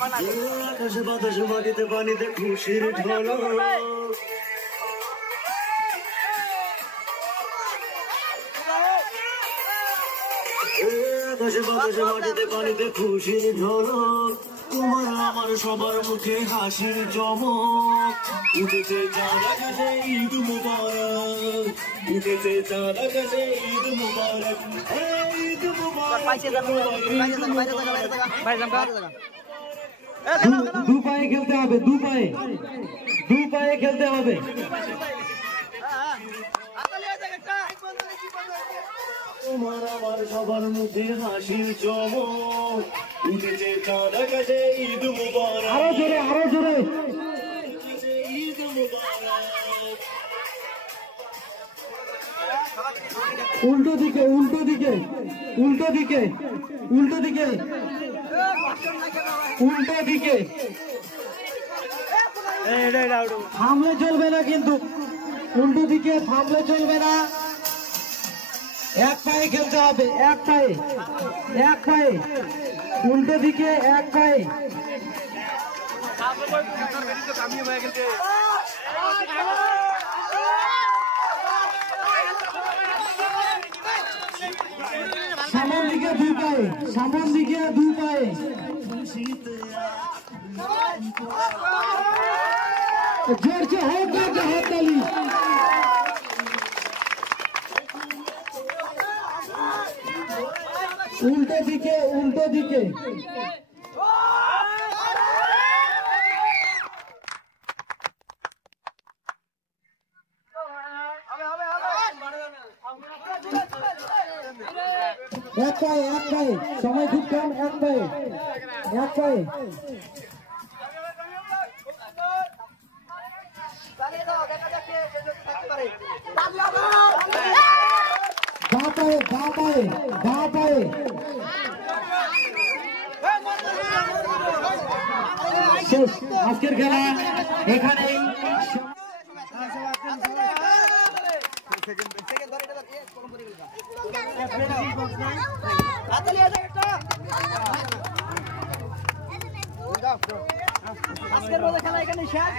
আকাশে বাতাসে মাটিতে পানিতে খুশির ঢলক। আকাশে বাতাসে মাটিতে পানিতে খুশির ঝলক, তোমার আমার সবার মুখে হাসির চমক। উঠেছে চাঁদ আকাশে ঈদ মুবারক, উঠেছে চাঁদ আকাশে ঈদ মুবারক, ঈদ মুবারক। দু পায়ে খেলতে হবে, দু পায়ে খেলতে হবে। তোমার আমার সবার মুখে হাসির চমক, উঠেছে চাঁদ আকাশে ঈদ মুবারক। আরো জোরে, আরো জোরে। ঈদ মুবারক। উল্টো দিকে, উল্টো দিকে, উল্টো দিকে, উল্টো দিকে, উল্টো দিকে। থামলে চলবে না কিন্তু, উল্টো দিকে থামলে চলবে না। এক পায়ে খেলতে হবে, এক পায়ে, এক পায়ে, উল্টো দিকে এক পায়ে। সামন দিকে দুই পায়ে, সামন দিকে দুই পায়ে। জোরছে হোক না হাততালি। উল্টো দিকে, উল্টো দিকে। এক পায়ে, এক পায়ে, সময় খুব কম। এক পায়ে, এক পায়ে। বাঁ পায়ে, বাঁ পায়ে, বাঁ পায়ে। শেষ আজকের খেলা এখানেই। আজকের খেলা এখানে শেষ।